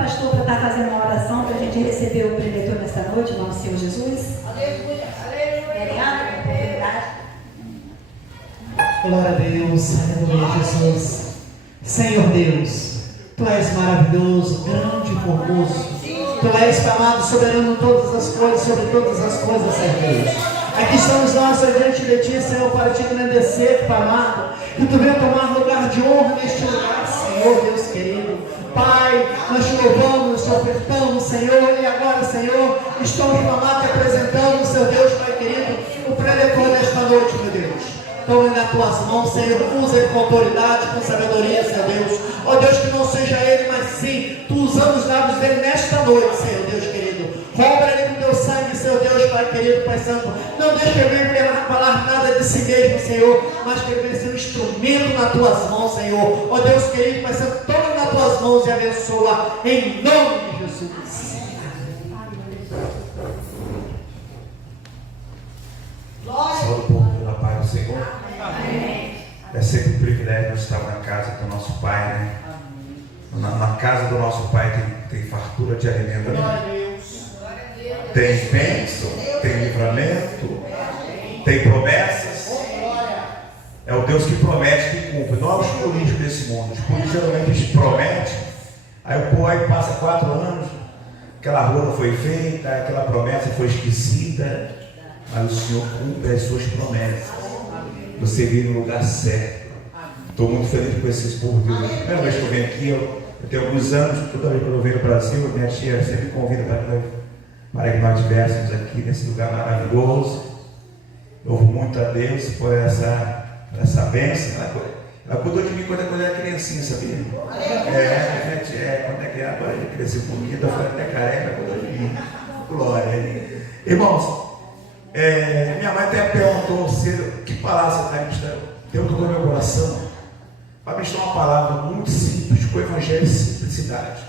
pastor para estar fazendo uma oração para a gente receber o preletor nesta noite, em nome do Senhor Jesus. Aleluia, Glória a Deus, aleluia, Jesus. Senhor Deus, Tu és maravilhoso, grande e formoso. Tu és amado, soberano em todas as coisas, sobre todas as coisas, Senhor Deus. Aqui estamos nós, diante de Ti, Senhor, para Te agradecer, Pai amado, que Tu venha tomar lugar de honra neste lugar, Senhor, Deus querido. Pai, nós Te louvamos, Te ofertamos, Senhor, e agora, Senhor, estamos, Pai amado, Te apresentando, Senhor Deus, Pai querido, o preletor desta noite, meu Deus. Tome nas Tuas mãos, Senhor, usa ele com autoridade, com sabedoria, Senhor Deus. Ó Deus, que não seja ele, mas sim, Tu usando os lábios dele nesta noite, Senhor Deus querido. Rouba ele com Teu sangue, Senhor Deus, Pai querido, Pai Santo. Não deixe ele vir falar nada de si mesmo, Senhor, mas que ele venha ser um instrumento nas Tuas mãos, Senhor. Ó Deus querido, Pai Santo, toma nas Tuas mãos e abençoa, em nome de Jesus. Salve o povo pela paz do Senhor. Amém. É sempre um privilégio estar na casa do nosso Pai, né? Na casa do nosso Pai tem fartura de alimento, né? Tem bênção, tem livramento, tem promessas. É o Deus que promete que cumpre. Não é os políticos desse mundo. Os políticos geralmente eles prometem, aí o povo aí passa 4 anos, aquela rua não foi feita, aquela promessa foi esquecida. Mas o Senhor cumpre as suas promessas. Você vive no lugar certo. Estou muito feliz com esses povos. A primeira vez que eu venho aqui, eu tenho alguns anos, toda vez que eu venho no Brasil, minha tia sempre me convida para que nós estivéssemos aqui nesse lugar maravilhoso. Eu louvo muito a Deus por essa bênção. Ela cuidou de mim quando eu era criancinha, sabia? Quando é que agora ele cresceu comigo, eu falei até careca, cuidou de mim. Glória. Irmãos, minha mãe até perguntou que palavra você está ministrando. Deus tocou no meu coração para ministrar uma palavra muito simples, com o evangelho e simplicidade.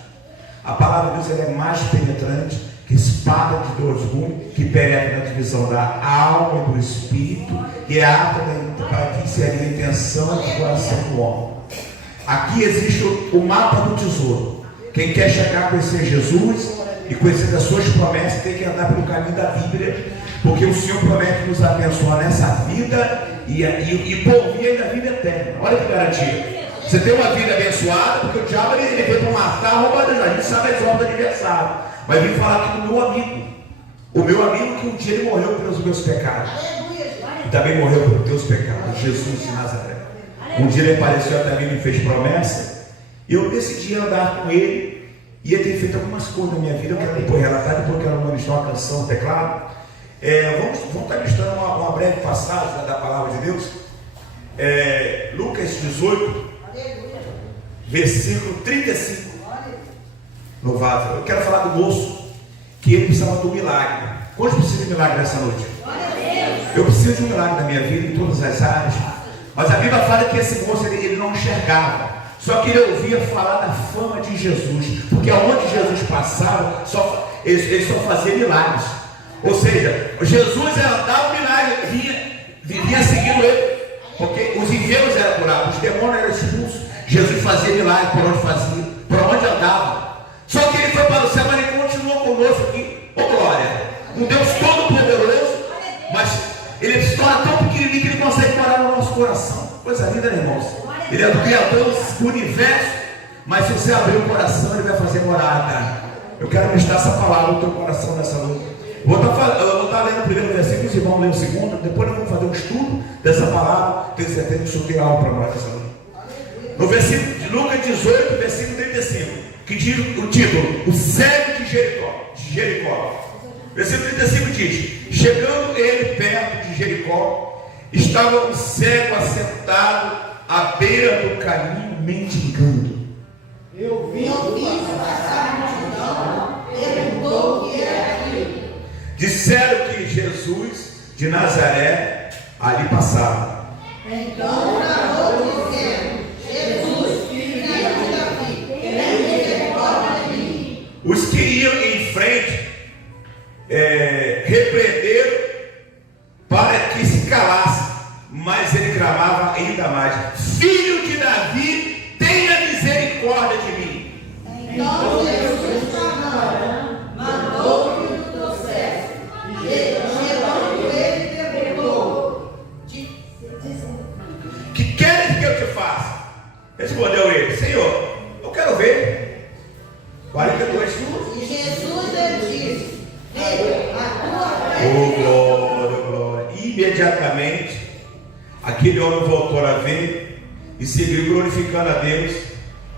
A palavra de Deus ela é mais penetrante que espada de 2 gumes, que penetra na divisão da alma e do espírito, e é apta para discernir a intenção do coração do homem. Aqui existe o mapa do tesouro. Quem quer chegar a conhecer Jesus e conhecer as suas promessas tem que andar pelo caminho da Bíblia. Porque o Senhor promete nos abençoar nessa vida e por via da vida eterna. Olha que garantia. Você tem uma vida abençoada, porque o diabo ele veio para matar, roubar, a gente sabe as obras do adversário. Mas vim falar aqui do meu amigo. O meu amigo que um dia ele morreu pelos meus pecados. E também morreu pelos teus pecados. Jesus de Nazaré. Um dia ele apareceu até mim e me fez promessa. E eu decidi andar com ele. E ele tem feito algumas coisas na minha vida. Eu quero depois relatar, depois eu quero ministrar uma canção, um teclado. Vamos estar ministrando uma breve passagem da palavra de Deus. Lucas 18, versículo 35. Louvado. Eu quero falar do moço que ele precisava do milagre. Quantos precisam de milagre nessa noite? Eu preciso de um milagre na minha vida em todas as áreas. Mas a Bíblia fala que esse moço ele não enxergava, só que ele ouvia falar da fama de Jesus, porque aonde Jesus passava ele só fazia milagres. Ou seja, Jesus andava, o milagre vivia seguindo ele, porque os enfermos eram curados, os demônios eram expulsos. Jesus fazia milagre por onde fazia, por onde andava. Só que ele foi para o céu, mas ele continuou conosco aqui. Ô glória! Um Deus todo poderoso, mas ele se torna tão pequenininho que ele consegue morar no nosso coração. Coisa linda, né, irmãos? Ele é do Criador do universo, mas se você abrir o coração, ele vai fazer morada. Eu quero ministrar essa palavra no teu coração nessa noite. Eu vou estar lendo o primeiro versículo, os irmãos lêem o segundo, depois nós vamos fazer um estudo dessa palavra. Tenho certeza que isso tem algo para nós nessa noite. No versículo de Lucas 18, versículo 35, que diz o título, o cego de Jericó. Versículo 35 diz: chegando ele perto de Jericó, estava um cego assentado à beira do caminho, mendigando. Eu vi passar a multidão, perguntou o que era aquilo. Disseram que Jesus de Nazaré ali passava. Então clamou dizendo: Jesus, filho de Davi, tem misericórdia de mim. Os que iam em frente repreenderam para que se calasse, mas ele clamava ainda mais: Filho de Davi, tenha misericórdia de mim. Então Jesus ele: Senhor, eu quero ver. 42. E Jesus lhe disse: Veja, a tua fé. Oh, glória, glória. Imediatamente, aquele homem voltou a ver e seguiu glorificando a Deus.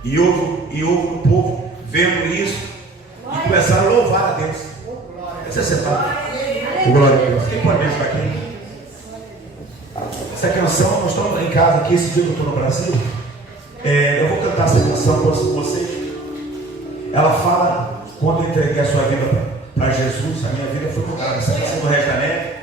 E houve o povo vendo isso e começaram a louvar a Deus. Essa é separada. Glória a Deus. Quem pode ver isso aqui? Essa canção, nós estamos em casa aqui, esse dia que eu estou no Brasil. Eu vou cantar essa canção para vocês. Ela fala quando eu entreguei a sua vida para Jesus. A minha vida foi mudada. Essa canção do Resto da Neve.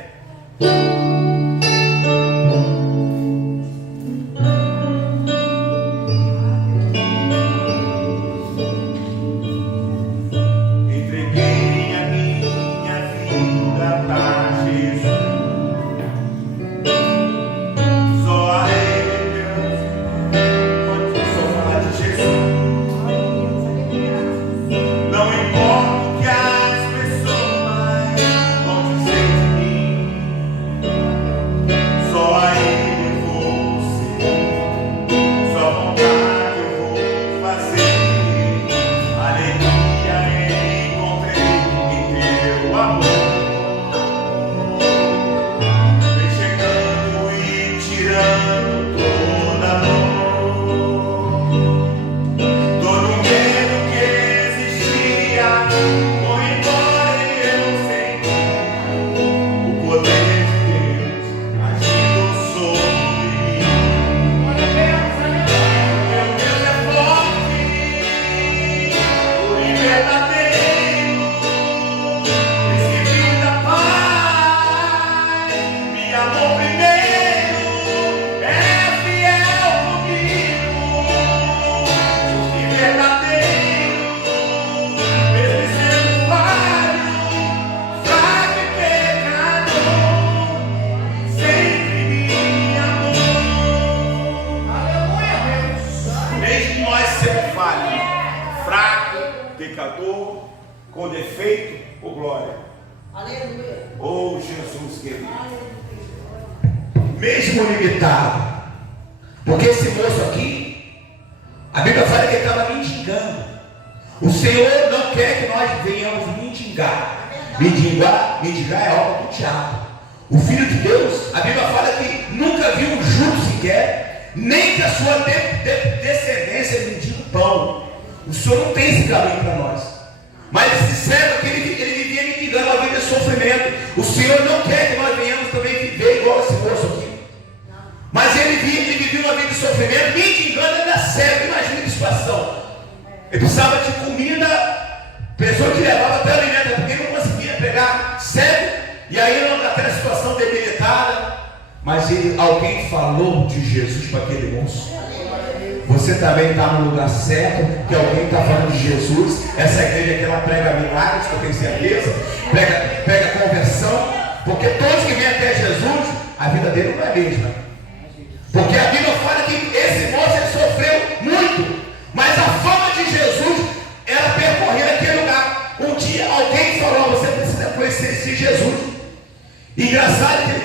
Pecador, com defeito ou glória. Aleluia. Oh, Jesus querido. Mesmo limitado, porque esse moço aqui, a Bíblia fala que ele estava mendigando. O Senhor não quer que nós venhamos mendigar. Mendigar é obra do diabo. O Filho de Deus, a Bíblia fala que nunca viu um justo sequer, nem que a sua descendência mendiga o pão. O Senhor não tem esse caminho para nós. Mas esse servo que ele vivia mendigando a vida de sofrimento. O Senhor não quer que nós venhamos também viver igual esse moço aqui. Mas ele vivia uma vida de sofrimento, mendigando ainda servo. Imagina que situação. Ele precisava de comida, pessoa que levava até alimento, porque ele não conseguia pegar servo. E aí naquela situação debilitada. Mas alguém falou de Jesus para aquele moço. Você também está no lugar certo, que alguém está falando de Jesus. Essa igreja aqui, ela prega milagres, que eu tenho certeza, prega conversão, porque todos que vêm até Jesus, a vida dele não é a mesma. Porque a Bíblia fala que esse moço ele sofreu muito, mas a fama de Jesus era percorrer aquele lugar. Um dia alguém falou: você precisa conhecer esse Jesus. E engraçado que ele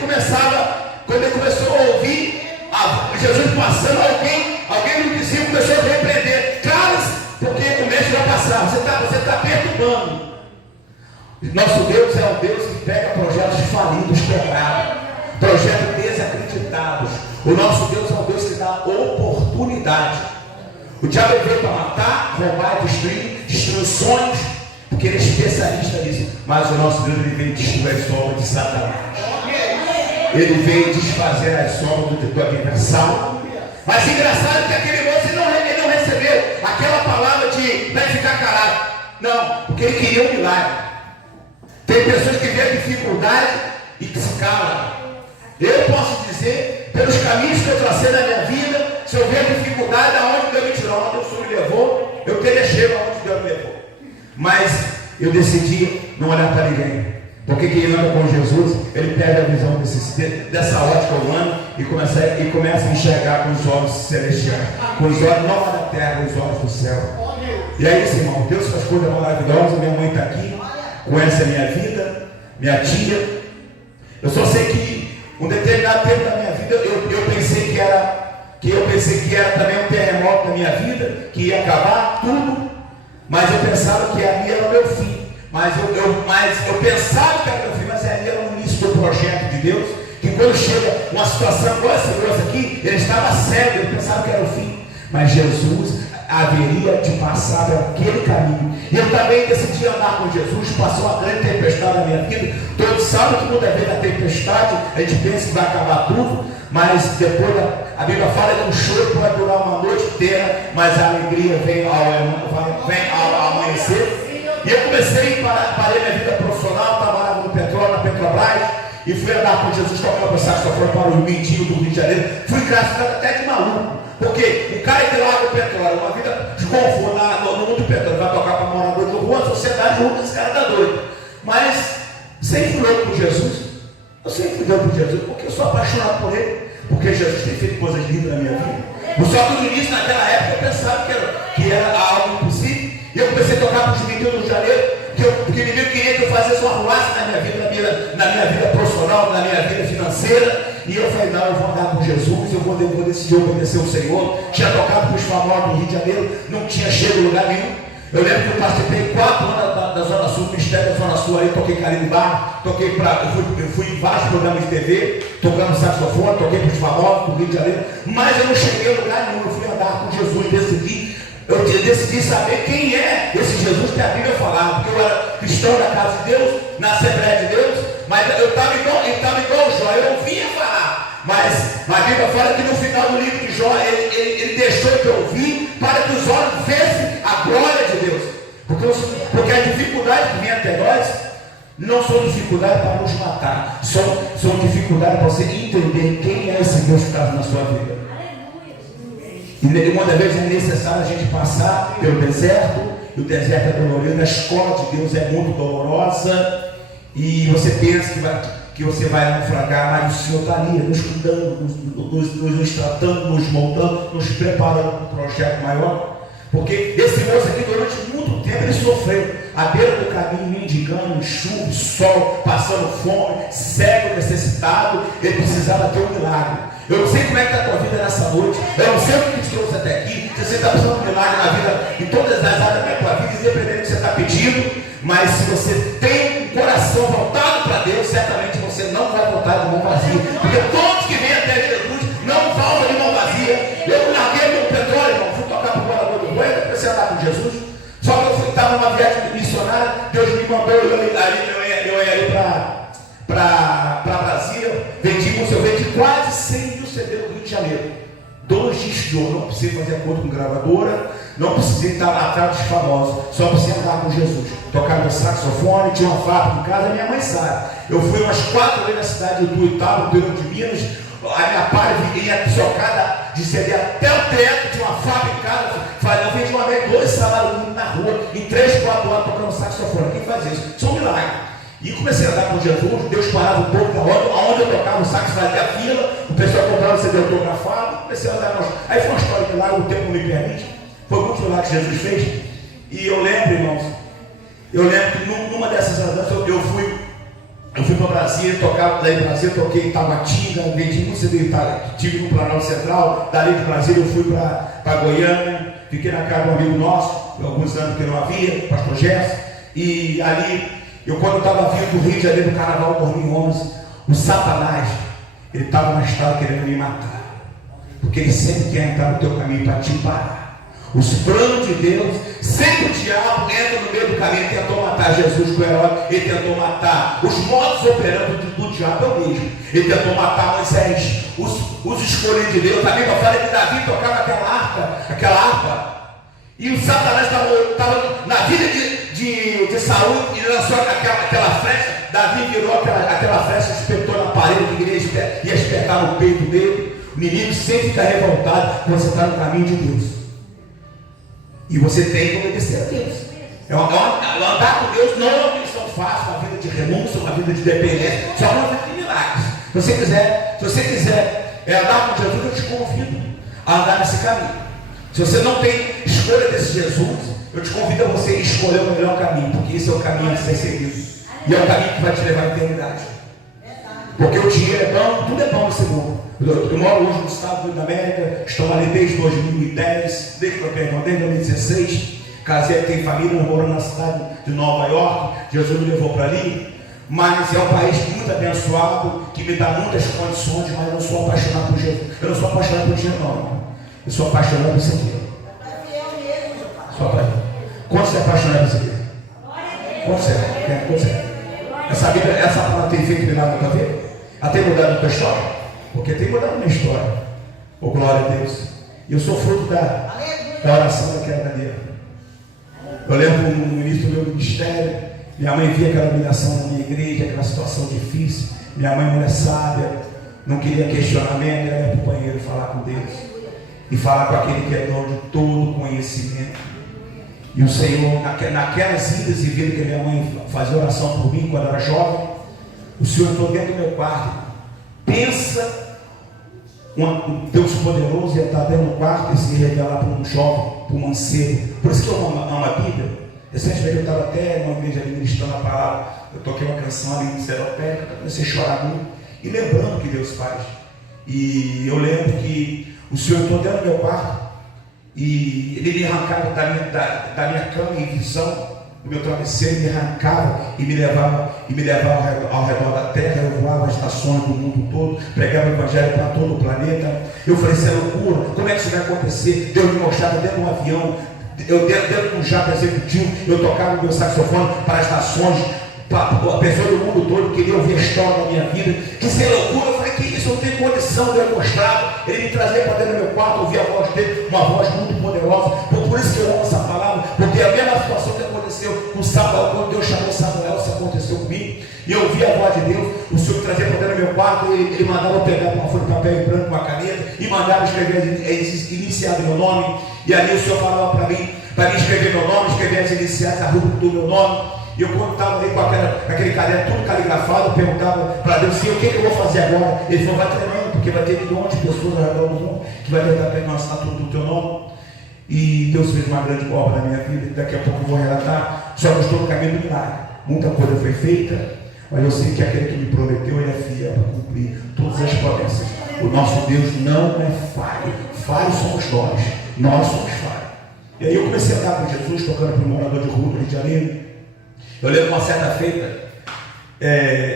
quando ele começou a ouvir Jesus passando, alguém no discípulo começou a repreender: caras, porque o mestre vai passar, você está perturbando. Nosso Deus é um Deus que pega projetos falidos, quebrados, projetos desacreditados. O nosso Deus é um Deus que dá oportunidade. O diabo veio para matar, roubar, destruir sonhos, porque ele é especialista nisso. Mas o nosso Deus, ele veio destruir as obras de Satanás. Ele veio desfazer as obras do adversário. Mas engraçado que aquele moço ele não recebeu aquela palavra de vai ficar calado. Não, porque ele queria um milagre. Tem pessoas que veem dificuldade e que se calam. Eu posso dizer, pelos caminhos que eu tracei na minha vida, se eu ver dificuldade, aonde Deus me tirou, onde o Senhor me levou, eu teria chego aonde Deus me levou. Mas eu decidi não olhar para ninguém. Porque quem anda com Jesus, ele perde a visão dessa ótica humana e começa a enxergar com os olhos celestiais, com os olhos não da terra, com os olhos do céu. E é isso, irmão. Deus faz coisas maravilosas. Minha mãe está aqui, conhece a minha vida, minha tia. Eu só sei que um determinado tempo da minha vida eu pensei que era que eu pensei que era também um terremoto na minha vida, que ia acabar tudo, mas eu pensava que ali era o meu fim. Mas eu pensava que era o meu fim, mas ali era o início do projeto de Deus, que quando chega uma situação igual essa aqui, ele estava cego, ele pensava que era o fim, mas Jesus haveria de passar aquele caminho. E eu também decidi andar com Jesus. Passou uma grande tempestade na minha vida. Todos sabem que muitas vezes na tempestade a gente pensa que vai acabar tudo, mas depois a Bíblia fala que o choro pode durar uma noite inteira, mas a alegria vem ao amanhecer. E eu parei minha vida profissional, trabalhava no petróleo, na Petrobras, e fui andar com Jesus, tocando saxofone para os mendigos do Rio de Janeiro. Fui classificado até de maluco, porque o cara que larga o petróleo, uma vida de conforto no mundo do petróleo, vai tocar para morador de rua, a sociedade julga, esse cara está doido. Mas sempre fui louco por Jesus. Eu sempre fui louco por Jesus, porque eu sou apaixonado por Ele, porque Jesus tem feito coisas lindas na minha vida. Só que no início, naquela época, eu pensava que era algo impossível. E eu comecei a tocar para os meninos do Rio de Janeiro, porque o menino queria que eu fizesse uma ruaça na minha vida profissional, na minha vida financeira. E eu falei, não, eu vou andar com Jesus, eu vou decidir obedecer o Senhor. Tinha tocado para os famosos do Rio de Janeiro, não tinha chego em lugar nenhum. Eu lembro que eu participei 4 anos da Zona Sul, do Ministério da Zona Sul, aí toquei Carimbá, eu fui em vários programas de TV, tocando saxofone, toquei para os famosos do Rio de Janeiro, mas eu não cheguei em lugar nenhum. Eu fui andar com Jesus, eu decidi saber quem é esse Jesus que a Bíblia falava, porque eu era cristão da casa de Deus, na Assembleia de Deus, mas eu estava igual Jó, eu ouvia falar, mas a Bíblia fala que no final do livro de Jó, ele deixou de ouvir para que os olhos vissem a glória de Deus, porque a dificuldade que vem até nós não são dificuldades para nos matar, são dificuldades para você entender quem é esse Deus que está na sua vida. E muitas vezes é necessário a gente passar pelo deserto, e o deserto é doloroso, a escola de Deus é muito dolorosa, e você pensa que você vai naufragar, mas o Senhor está ali, nos cuidando, nos tratando, nos moldando, nos preparando para um projeto maior. Porque esse moço aqui, durante muito tempo, ele sofreu à beira do caminho, mendigando, chuva, sol, passando fome, cego, necessitado. Ele precisava ter um milagre. Eu não sei como é que está a tua vida nessa noite, eu não sei o que te trouxe até aqui, se você está precisando de um milagre na vida, em todas as áreas da tua vida, independente do que você está pedindo, mas se você tem um coração voltado para Deus, certamente você não vai voltar de mão vazia, porque todos que vêm até Jesus não voltam de mão vazia. Eu larguei meu petróleo, irmão, fui tocar para o morador do Goiás, comecei a andar com Jesus, só que eu estava numa viagem missionária, Deus me mandou, eu ia ali para Brasília, vendi quase 100 mil CDs no Rio de Janeiro, 2 discos de ouro, não precisei fazer acordo com gravadora, não precisei estar lá atrás dos famosos, só precisei andar com Jesus, tocar meu saxofone, tinha uma fábrica em casa, minha mãe sabe, eu fui umas 4 vezes na cidade do Ituaba, no interior de Minas, a minha pai vinha socada de CD até o teto de uma fábrica em casa, eu vendi uma vez 2 salários na rua, em 3, 4 horas tocando saxofone. Quem faz isso? Isso é um milagre. E comecei a andar com Jesus, Deus parava um pouco aonde eu tocava o sax, fazia fila, o pessoal comprava o CD autografado, comecei a andar. Aí foi uma história de milagre, o tempo me permite, foi muito milagre que Jesus fez. E eu lembro, irmãos, que numa dessas andanças eu fui para Brasília, tocava daí em Brasília, toquei em Tabatinga, vendi muito CD, tive no Planalto Central, dali de Brasília eu fui para Goiânia, fiquei na casa de um amigo nosso, alguns anos que não havia, pastor Gerson, e ali, quando eu estava vindo do Rio de Janeiro, no Carnaval 2011, o Satanás, ele estava na estrada querendo me matar, porque ele sempre quer entrar no teu caminho para te parar. Os planos de Deus, sempre o diabo entra no meio do caminho. Ele tentou matar Jesus com o herói, ele tentou matar os modos operando do diabo, é o mesmo. Ele tentou matar Moisés, os escolhidos de Deus. A Bíblia fala que Davi tocava aquela harpa, e o Satanás estava na vida de Saul e lançou aquela flecha. Davi virou aquela flecha, espetou na parede que ia espetar no peito dele. O inimigo sempre fica revoltado quando você está no caminho de Deus. E você tem que obedecer a Deus. Andar com Deus não é uma missão fácil, uma vida de renúncia, uma vida de dependência, só uma vida de milagres. Se você quiser andar com Jesus, eu te convido a andar nesse caminho. Se você não tem escolha desse Jesus, eu te convido a você escolher o melhor caminho, porque esse é o caminho a ser seguido. E é o caminho que vai te levar à eternidade. Porque o dinheiro é bom, tudo é bom nesse mundo. Eu moro hoje nos Estados Unidos da América, estou ali desde 2010, desde 2016. Casei, tenho família, morando na cidade de Nova York. Jesus me levou para ali. Mas é um país muito abençoado, que me dá muitas condições, mas eu não sou apaixonado por Jesus. Eu não sou apaixonado por dinheiro, não. Eu sou apaixonado por isso aqui. Só para quanto você é apaixonado por isso aqui? Quanto você é? Quanto você é? Essa palavra tem feito milagre na tua vida? Ela tem mudado a tua história? Porque tem mudado a minha história. Oh, glória a Deus. E eu sou fruto da oração daquela Daniela. Eu lembro no início do meu ministério, minha mãe via aquela humilhação na minha igreja, aquela situação difícil. Minha mãe, mulher sábia, não queria questionamento, ela ia para o banheiro falar com Deus. E falar com aquele que é dono de todo conhecimento. E o Senhor, naquelas idas e vindas que minha mãe fazia oração por mim quando eu era jovem, o Senhor entrou dentro do meu quarto. Pensa, um Deus poderoso ia estar dentro do quarto e se revelar para um jovem, para um mancebo. Por isso que eu amo a Bíblia. Recentemente eu estava até numa igreja ali ministrando a palavra. Eu toquei uma canção ali no Seropé, comecei a chorar muito. E lembrando o que Deus faz. E eu lembro que o Senhor entrou dentro do meu quarto e Ele me arrancava da minha cama em visão, do meu travesseiro, me arrancava e me levava ao redor da terra. Eu voava as nações do mundo todo, pregava o evangelho para todo o planeta. Eu falei, isso é loucura, como é que isso vai acontecer? Deus me mostrava dentro de um avião, eu dentro de um jato executivo, eu tocava o meu saxofone para as nações, a pessoa do mundo todo queria ouvir a história da minha vida. Que isso é loucura. Eu falei, que isso, eu não tenho condição de eu mostrar. Ele me trazia para dentro do meu quarto, ouvia a voz dele, uma voz muito poderosa. Por isso que eu amo essa palavra, porque a mesma situação que aconteceu com Samuel, quando Deus chamou Samuel, isso aconteceu comigo. E eu ouvia a voz de Deus. O Senhor me trazia para dentro do meu quarto, ele mandava eu pegar uma folha de papel em branco, uma caneta, e mandava escrever iniciado meu nome. E ali o Senhor falava para mim escrever meu nome, escrever as iniciais, a rúbrica do meu nome. E eu, quando estava ali com aquele caderno tudo caligrafado, eu perguntava para Deus, Senhor, o que eu vou fazer agora? Ele falou, vai treinando, porque vai ter milhões de pessoas ao redor do mundo que vai tentar pegar uma assinatura do teu nome. E Deus fez uma grande obra na minha vida, daqui a pouco eu vou relatar. Só que eu estou no caminho do milagre. Muita coisa foi feita, mas eu sei que aquele que me prometeu, ele é fiel para cumprir todas as promessas. O nosso Deus não é falho. Falhos somos nós somos falhos. E aí eu comecei a andar com Jesus, tocando para um morador de rua no Rio de Janeiro. Eu lembro uma certa feita,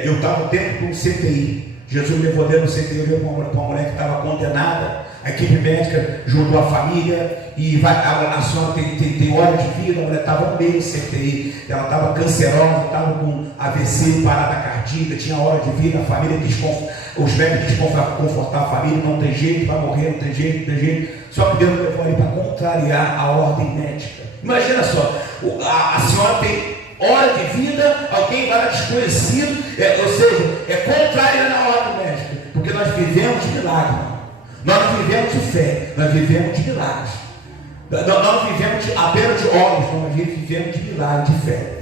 eu estava dentro de um CTI. Jesus me levou dentro do CTI, eu vi uma mulher que estava condenada. A equipe médica juntou a família e a senhora tem hora de vida. A mulher estava no meio do CTI, ela estava cancerosa, estava com AVC, parada cardíaca, tinha hora de vida. A família os médicos quis confortar a família, não tem jeito, vai morrer, não tem jeito. Só que Deus me levou ali para contrariar a ordem médica. Imagina só, a senhora tem hora de vida, alguém vai desconhecido, ou seja, é contrariando a ordem médica, porque nós vivemos de milagre, nós não vivemos de fé, nós vivemos de milagres. Nós não vivemos apenas de olhos, nós vivemos de milagre, de fé.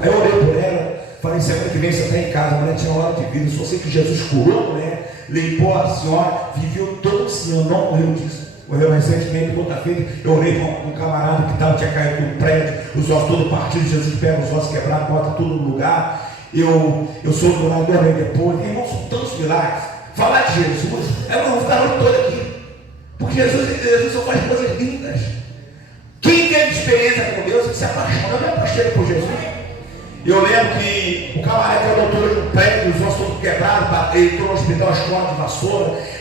Aí eu olhei por ela, falei, semana que vem você está em casa, a mulher tinha hora de vida, só sei que Jesus curou a mulher, limpou a senhora, viveu todo o Senhor, não morreu disso. Morreu recentemente, outra-feira, eu orei para um camarada que tinha caído no prédio, os ossos todos partidos. Jesus pega os ossos quebrados, bota tudo no lugar. Eu sou do lado, eu orei depois. Irmão, são tantos milagres. Falar de Jesus, eu não vou ficar a noite toda aqui, porque Jesus só faz coisas lindas. Quem teve experiência com Deus, se apaixona. Eu me apaixonei por Jesus. Eu lembro que o camarada que é o doutor do prédio, os ossos todos quebrados, ele entrou no hospital, as cordas de vassoura.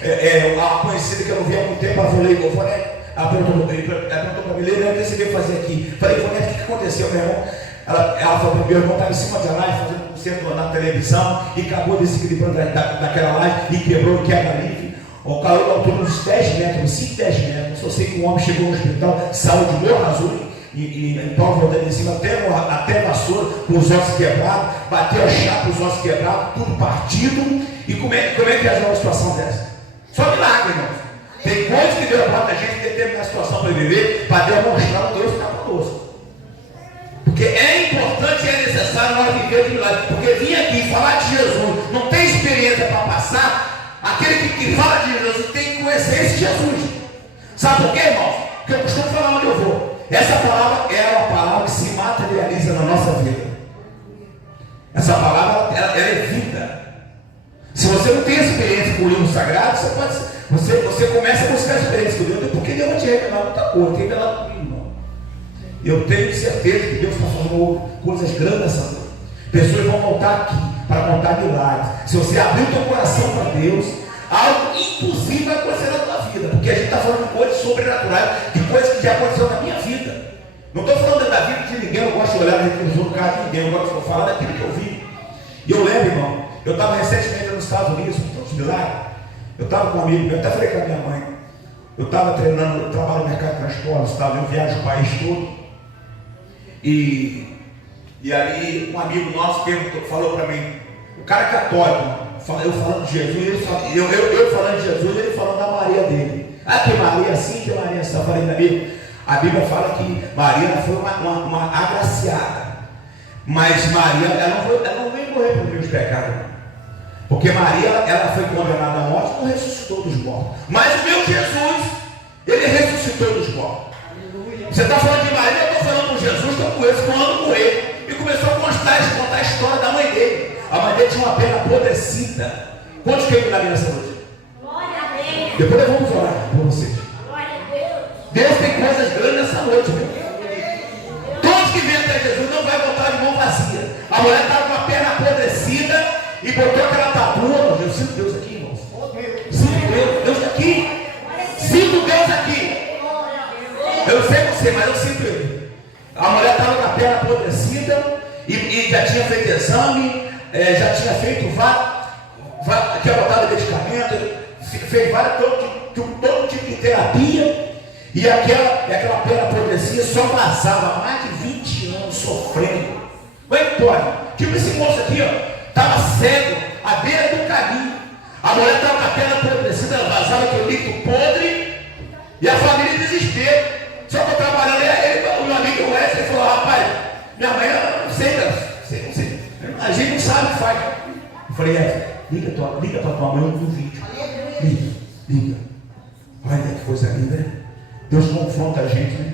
A conhecida que eu não via há muito tempo, ela falou, ela perguntou para mim, o que você veio fazer aqui? Falei, o que aconteceu, meu irmão? Ela falou, meu irmão estava em cima da live, fazendo concerto na televisão, e acabou desequilibrando daquela live, e quebrou o quebra livre. O calor da altura uns 10 metros, 5, 10 metros. Só sei que um homem chegou no hospital, saiu de Morro Azul, e então voltando em cima até vassoura, com os ossos quebrados, bateu a chapa, os ossos quebrados, tudo partido. E como é que resolve uma situação dessa? Só milagre, irmão. Tem coisas que Deus bota a gente em determinada situação para viver, para demonstrar o Deus que está conosco. Porque é importante e é necessário nós viver de milagre. Porque vir aqui falar de Jesus, não tem experiência para passar. Aquele que fala de Jesus tem que conhecer esse Jesus. Sabe por quê, irmão? Porque eu costumo falar onde eu vou. Essa palavra é uma palavra que se materializa na nossa vida. Essa palavra ela é vida. Se você não tem experiência com o livro sagrado, você começa a buscar experiência com Deus, porque Deus vai te revelar muita coisa, tem revelado comigo, irmão. Eu tenho certeza que Deus está fazendo coisas grandes nessa noite. Pessoas vão voltar aqui para contar milagres. Se você abrir o teu coração para Deus, algo impossível vai acontecer na tua vida, porque a gente está falando de coisas sobrenaturais, de coisas que já aconteceram na minha vida. Não estou falando da vida de ninguém, eu não gosto de olhar nos outros caras de ninguém, eu gosto de falar daquilo que eu vi. E eu lembro, irmão, eu estava recentemente nos Estados Unidos, um milagre. Eu estava com um amigo meu, até falei com a minha mãe. Eu estava treinando, eu trabalho no mercado de transporte, eu viajo o país todo. E ali um amigo nosso falou para mim, o cara católico, eu falando de Jesus, eu falando de Jesus, ele falando da Maria dele. Ah, que Maria assim, que Maria assim. Eu falei da Bíblia. A Bíblia fala que Maria foi uma agraciada. Mas Maria, ela não veio morrer por meus pecados. Porque Maria, ela foi condenada à morte, não ressuscitou dos mortos. Mas o meu Jesus, ele ressuscitou dos mortos. Você está falando de Maria, eu estou falando com Jesus, que eu conheço quando morrer. E começou a contar a história da mãe dele. A mãe dele tinha uma perna apodrecida. Quantos querem milagre nessa noite? Glória a Deus. Depois nós vamos orar por vocês. Glória a Deus. Deus tem coisas grandes nessa noite, meu. Todos que vêm até Jesus não vai voltar de mão vazia. A mulher estava com a perna apodrecida e botou aquela tatua. Eu sinto Deus aqui, irmãos. Sinto Deus aqui. Sinto Deus aqui. Eu não sei você, mas eu sinto Ele. A mulher estava com a perna apodrecida e já tinha feito exame, já tinha feito tinha botado medicamento, fez todo tipo de terapia. E aquela perna apodrecida só vazava mais de 20 anos sofrendo. Como é que pode? Tipo esse moço aqui, ó, estava cego, à beira do caminho. A mulher estava com a perna apodrecida, ela vazava aquele líquido podre, e a família em desespero. Só que eu trabalhando, o meu amigo Wesley, ele falou, rapaz, minha mãe, eu não sei, a gente não sabe o que faz. Eu falei, liga para tua mãe no vídeo. Liga. Olha que coisa linda, né? Deus confronta a gente, né?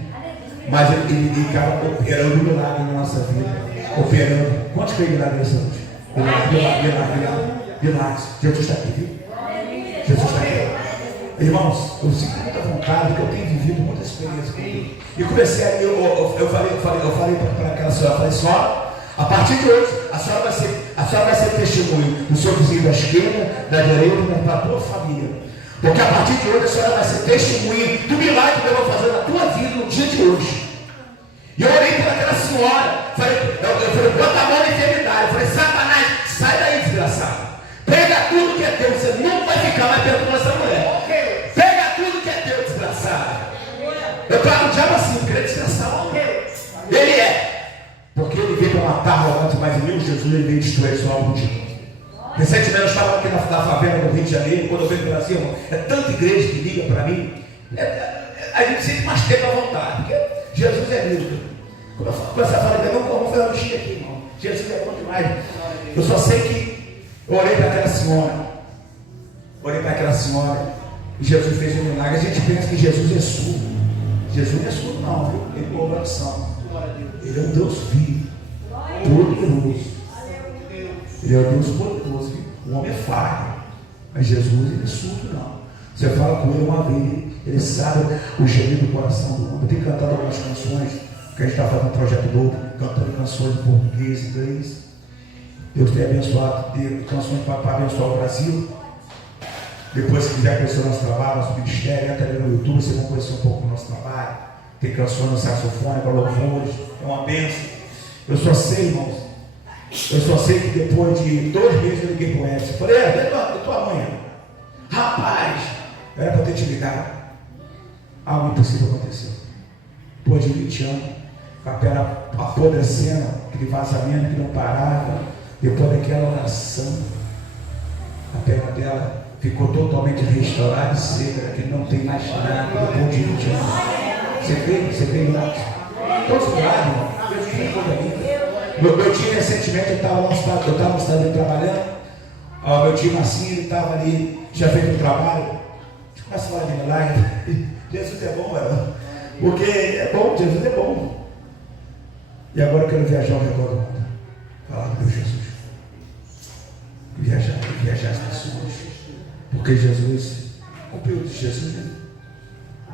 Mas ele acaba operando milagre na nossa vida. Operando. Quantos creem milagre nessa noite? Milagres. Jesus está aqui, viu? Jesus está aqui. Irmãos, eu sinto muita vontade, porque eu tenho vivido muita experiência com Deus. E comecei ali, eu falei para aquela senhora, eu falei, senhora, a partir de hoje, a senhora vai ser testemunho do seu vizinho da esquerda, da direita, para a tua família. Porque a partir de hoje a senhora vai ser testemunha do milagre que eu vou fazer na tua vida no dia de hoje. E eu orei para aquela senhora, eu falei, bota a mão na enfermidade. Eu falei, Satanás, sai daí, desgraçado. Pega tudo que é teu, você não vai ficar mais perto com essa mulher. Pega tudo que é teu, desgraçado. Eu trago o diabo assim, queria desgraçar. Ele é. Porque ele veio para matar, roubar, mas em meu Jesus ele veio destruir esse algo de recentemente eu estava aqui na favela do Rio de Janeiro, quando eu venho no Brasil, irmão, é tanta igreja que liga para mim, a gente sente mais tempo à vontade, porque Jesus é lindo. Quando eu começo a falar, vamos fazer um dia aqui, irmão. Jesus é bom demais. Eu só sei que eu olhei para aquela senhora, e Jesus fez um milagre. A gente pensa que Jesus é surdo. Jesus não é surdo, não, viu? Ele é oração. Ele é um Deus vivo, poderoso. Ele é um Deus poderoso. O homem é falho, mas Jesus ele é surdo, não. Você fala com ele uma vez, ele sabe o gemido do coração do homem. Eu tenho cantado algumas canções, que a gente está fazendo um projeto novo, cantando canções em português, inglês. Deus tem abençoado, canções para abençoar o Brasil. Depois, se quiser conhecer o nosso trabalho, nosso ministério, entra ali no YouTube, vocês vão conhecer um pouco do nosso trabalho. Tem canções no saxofone, para louvores, é uma bênção. Eu só sei, irmãos. Eu só sei que depois de 2 meses eu liguei para o Edson. Falei, cadê tua mãe? Rapaz, era para ter te ligado. Algo impossível aconteceu. Depois de 20 anos, com a perna apodrecendo, aquele vazamento que não parava, depois daquela oração, a perna dela ficou totalmente restaurada e seca, que não tem mais nada depois de 20 anos. Você veio lá? Todos cuidados, irmão. Deus fez coisa linda. Meu tio recentemente, eu estava no estado trabalhando, meu tio Marcinho, ele estava ali, tinha feito um trabalho, a gente começa a falar de milagre, Jesus é bom, porque é bom, Jesus é bom. E agora eu quero viajar ao redor do mundo, falar do meu Jesus, viajar as pessoas, Porque Jesus, o período de Jesus,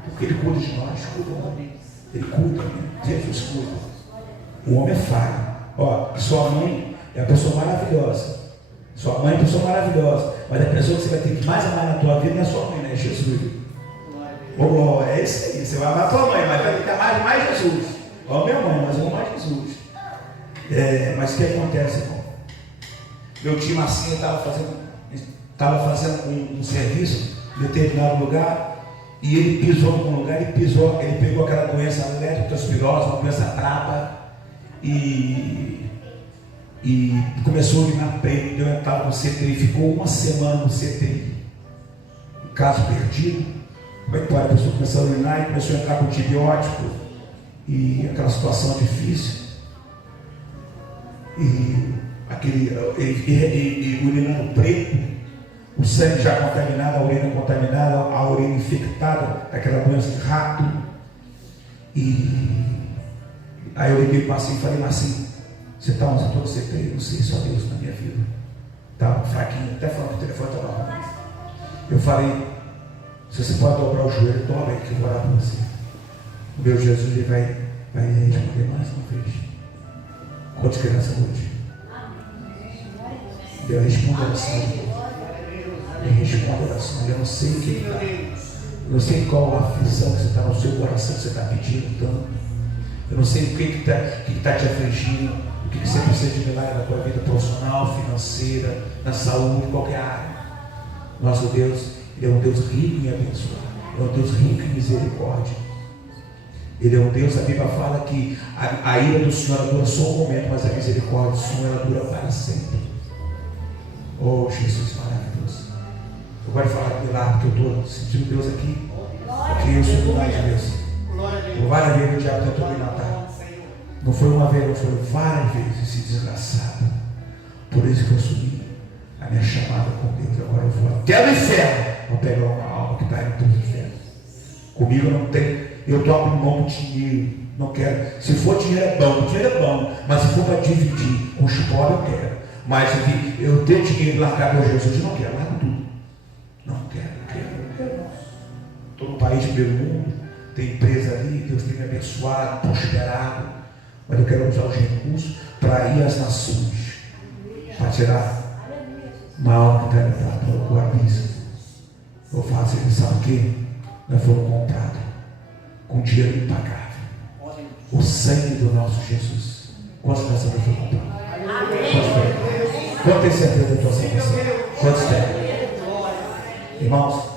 porque Ele cuida de nós, Ele cuida, Jesus cuida. O homem é falho. Ó, sua mãe é a pessoa maravilhosa. Sua mãe é a pessoa maravilhosa. Mas a pessoa que você vai ter que mais amar na tua vida não é sua mãe, né? É Jesus. Oh, é isso aí. Você vai amar a tua mãe, mas vai ter que amar mais Jesus. Ó, minha mãe, mas eu amo mais Jesus. Mas o que acontece, irmão? Meu tio Marcinho estava fazendo um serviço em determinado lugar. E ele pisou num lugar, ele pegou aquela doença leptospirose, uma doença braba, e começou a urinar preto, deu entrada no CTI, ficou uma semana no CTI. Caso perdido. Como é que pode? A pessoa começou a urinar e começou a entrar com antibiótico, e aquela situação difícil. E urinando preto, o sangue já contaminado, a urina contaminada, a urina infectada, aquela doença de rato. E aí eu liguei para o Marcinho e falei: Marcinho, você está onde? Todo CPI? Não sei, só Deus na minha vida. Estava fraquinho, até falando que o telefone estava ruim. Eu falei: se você pode dobrar o joelho, dobra aí que eu vou orar para você. O meu Jesus, ele vai responder mais uma vez. Quantas crianças hoje? Deus responde a oração. Ele responde a oração. Eu não sei o que está. Eu não sei qual a aflição que você está no seu coração, que você está pedindo tanto. Eu não sei o que está te afligindo, o que você precisa de milagre na tua vida profissional, financeira, na saúde, em qualquer área. Nosso Deus, Ele é um Deus rico em abençoar. Ele é um Deus rico em misericórdia. Ele é um Deus, a Bíblia fala que a ira do Senhor dura só um momento, mas a misericórdia do Senhor ela dura para sempre. Oh, Jesus maravilhoso. Eu gosto de falar de lá, porque eu estou sentindo Deus aqui. Porque eu sou do lado de Deus. Por várias vezes o diabo tentou me matar. Não foi uma vez, não foi várias vezes esse desgraçado. Por isso que eu assumi a minha chamada com Deus. Agora eu vou até o inferno. Vou pegar uma alma que está indo para o inferno. Comigo não tem. Eu estou abrindo mão do dinheiro. Não quero. Se for dinheiro é bom. Mas se for para dividir com os pobres, eu quero. Mas eu tenho dinheiro e largar meu Jesus, eu não quero, largo tudo. Não quero. Estou no país de primeiro mundo, tem empresa ali, Deus tem me abençoado, prosperado, mas eu quero usar os recursos para ir às nações, para tirar uma alma que está para o abismo. Eu faço, ele sabe o que? Nós fomos comprados com dinheiro impagável. O sangue do nosso Jesus. Quantos nessa foi comprado? Quanto tem certeza da tua salvação? Quantos tem? Irmãos,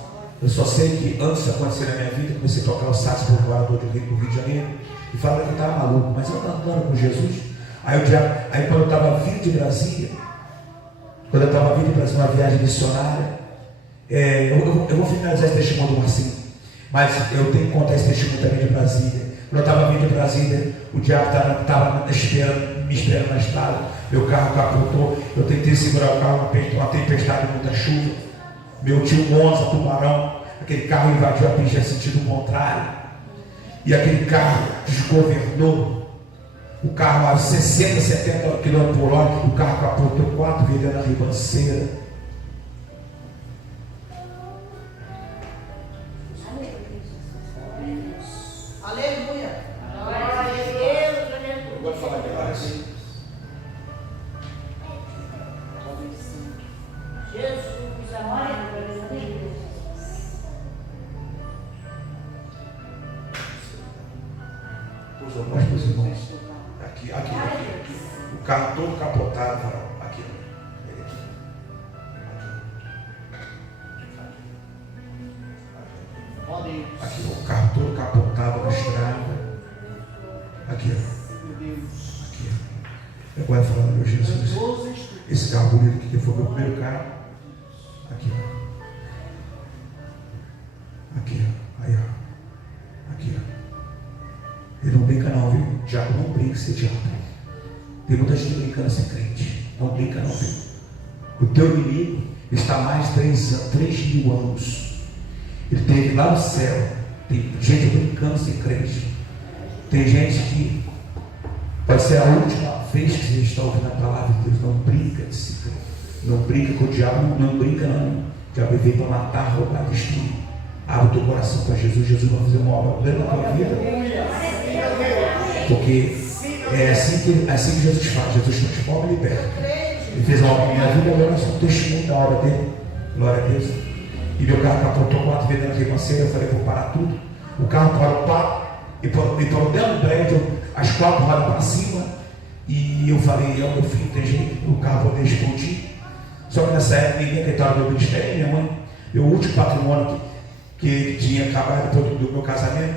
eu só sei que antes de acontecer na minha vida, comecei a tocar o sax para o voador do Rio de Janeiro e falava que eu estava maluco, mas eu estava andando com Jesus. Aí quando eu estava vindo de Brasília, uma viagem missionária, eu vou finalizar esse testemunho do Marcinho, mas eu tenho que contar esse testemunho também de Brasília. Quando eu estava vindo de Brasília, o diabo estava me esperando na estrada. Meu carro capotou, eu tentei segurar o carro, uma tempestade, muita chuva. Meu tio Monza, Tubarão, aquele carro invadiu a pista em sentido contrário. E aquele carro desgovernou. O carro a 60, 70 km por hora, o carro capotou 4 vezes na ribanceira. Aleluia. Eu vou falar de lá assim. Jesus, amor, Os irmãos. Aqui. O carro todo capotado. Aqui. Aqui, o carro todo capotado na estrada. Aqui. Eu vou falar do meu Jesus. Esse carro bonito aqui que foi o meu primeiro carro. Aqui. Aí, ó. Aqui, ó. Ele não brinca não, viu? Diabo não brinca, ser diabo. Tem muita gente brincando sem crente. Não brinca não, viu? O teu inimigo está há mais de 3 mil anos. Ele teve lá no céu. Tem gente brincando sem crente. Tem gente que pode ser a última vez que você está ouvindo a palavra de Deus. Não brinca de se crente. Não brinca com o diabo, não brinca não. Já veio para matar, roubar, destruir. Abre o teu coração para Jesus. Jesus vai fazer uma obra grande na tua vida. Porque é assim que Jesus faz. Jesus transforma e liberta. Ele fez uma obra na minha vida, agora eu sou um testemunho da obra dele. Glória a Deus. E meu carro capotou 4 vezes na ribanceira. Eu falei, vou parar tudo. O carro parou e parou dentro do prédio, as 4 rodas para cima. E eu falei, meu filho, tem jeito, o carro vai explodir. Só que nessa época ninguém acreditava no meu ministério. Minha mãe, meu último patrimônio que tinha acabado depois do meu casamento,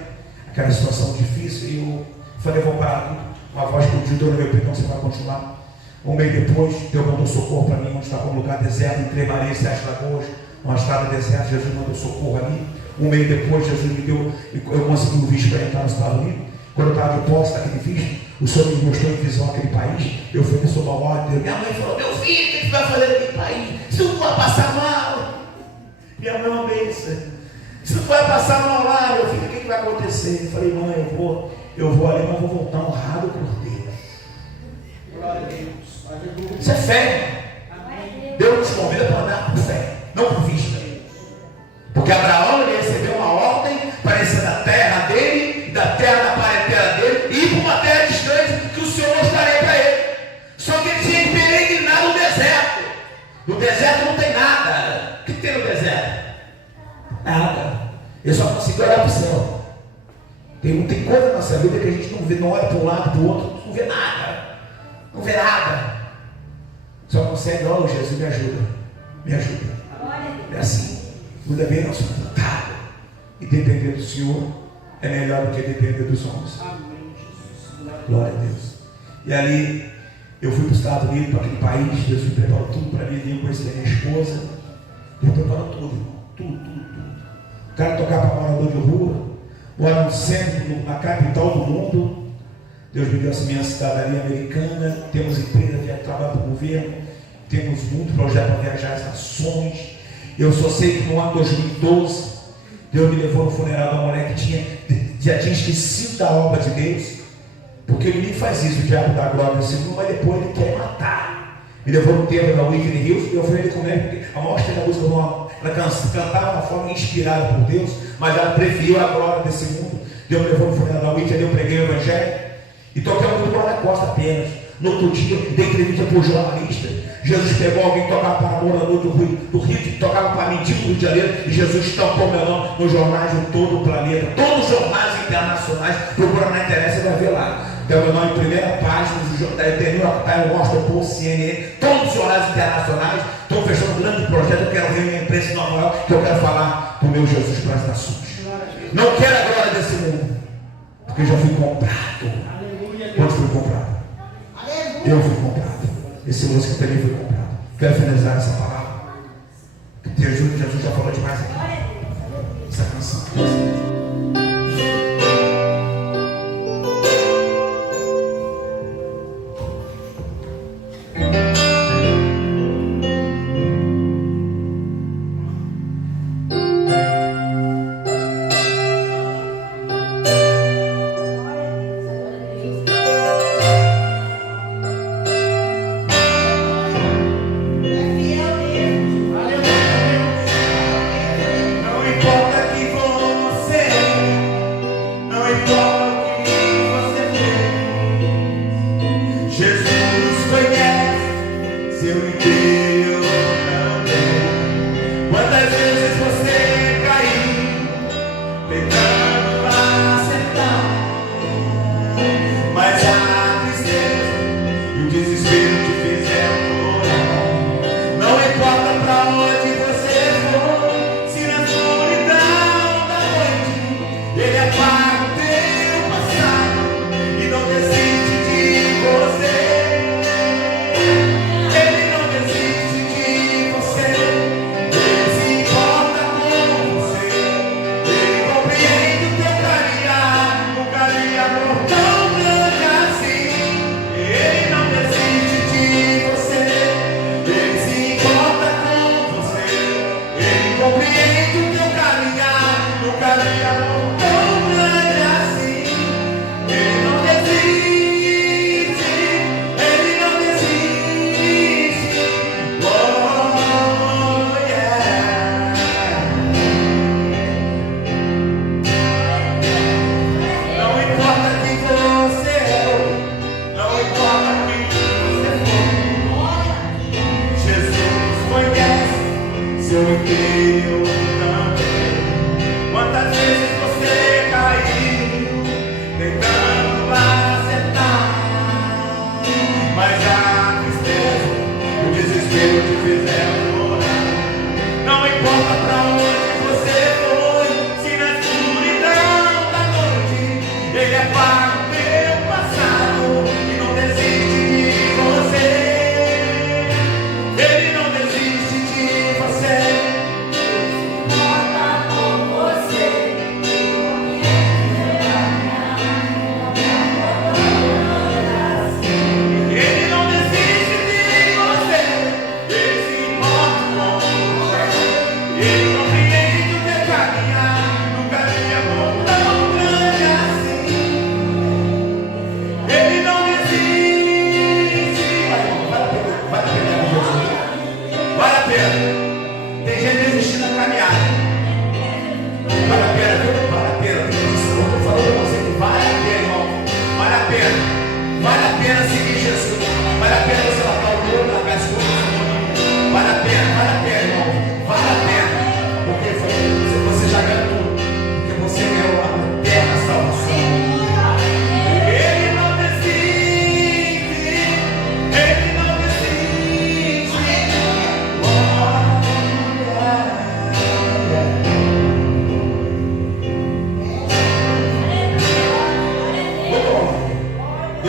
aquela situação difícil, e eu falei, vou parar tudo. Uma voz explodiu, deu no meu peito, você vai continuar. Um mês depois, Deus mandou socorro para mim, onde estava um lugar deserto, entre Maria e 7 Lagoas, uma estrada deserta. Jesus mandou socorro ali. Um mês depois, Jesus me deu, eu consegui um visto para entrar nos Estados Unidos. Quando eu estava de posse daquele visto, o Senhor me mostrou em visão aquele país. Eu fui sob a ordem. Minha mãe falou, meu filho, o que você vai fazer naquele país? Você não vai passar mal. Minha mãe é uma bênção. Você não vai passar mal lá, meu filho, o que vai acontecer? Eu falei, mãe, eu vou ali, mas vou voltar honrado por Deus. Glória a Deus. Isso é fé. Deus nos convida para andar por fé, não por vista. Porque Abraão, ele recebeu uma ordem para descer da terra dele, da terra da parentela dele, e ir para uma terra distante que o Senhor mostraria para ele. Só que ele tinha que peregrinar no deserto. No deserto não tem nada. O que tem no deserto? Nada. Eu só consigo olhar para o céu. Tem coisa na nossa vida que a gente não vê, não olha para um lado, para o outro, não vê nada. Não vê nada. Só consegue, ó, Jesus, me ajuda. Me ajuda. É assim. Cuida bem nosso vontade. E depender do Senhor é melhor do que depender dos homens. Glória a Deus. E ali eu fui para os Estados Unidos, para aquele país. Deus me preparou tudo para mim. Eu conheci a minha esposa. Deus preparou tudo, irmão. Tudo. O cara tocar para morador de rua, morar no centro, na capital do mundo. Deus me deu essa minha cidadania americana. Temos empresa, trabalho para o governo. Temos muito projeto para viajar às nações. Eu só sei que no ano 2012, Deus me levou no funeral da mulher que já tinha esquecido da obra de Deus. Porque ele nem faz isso, o diabo dá glória ao Senhor, mas depois ele quer matar. Me levou no tempo da Whitney Hills, e eu falei com ele, porque a maior da música, ela cantava de uma forma inspirada por Deus, mas ela preferiu a glória desse mundo. Deus me levou no funeral da Whitney, eu preguei o Evangelho, e toquei o mundo da costa apenas. No outro dia, dei entrevista para o jornalista. Jesus pegou alguém que tocava para a morador do Rio, que tocava para mendigo do Rio de Janeiro, e Jesus tampou meu nome nos jornais de todo o planeta. Todos os jornais internacionais, procura na internet, você vai ver lá. Tem o meu nome em primeira página, tem New York Times, Washington Post, CNN, todos os jornais internacionais. Estou fechando um grande projeto, eu quero reunir a imprensa em Nova York, que eu quero falar do meu Jesus para as nações. Não quero a glória desse mundo, porque eu já fui comprado. Quanto fui comprado? Eu fui comprado. Esse músico também foi comprado. Quero finalizar essa palavra. Jesus já falou demais aqui. Essa canção.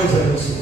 Deus abençoe.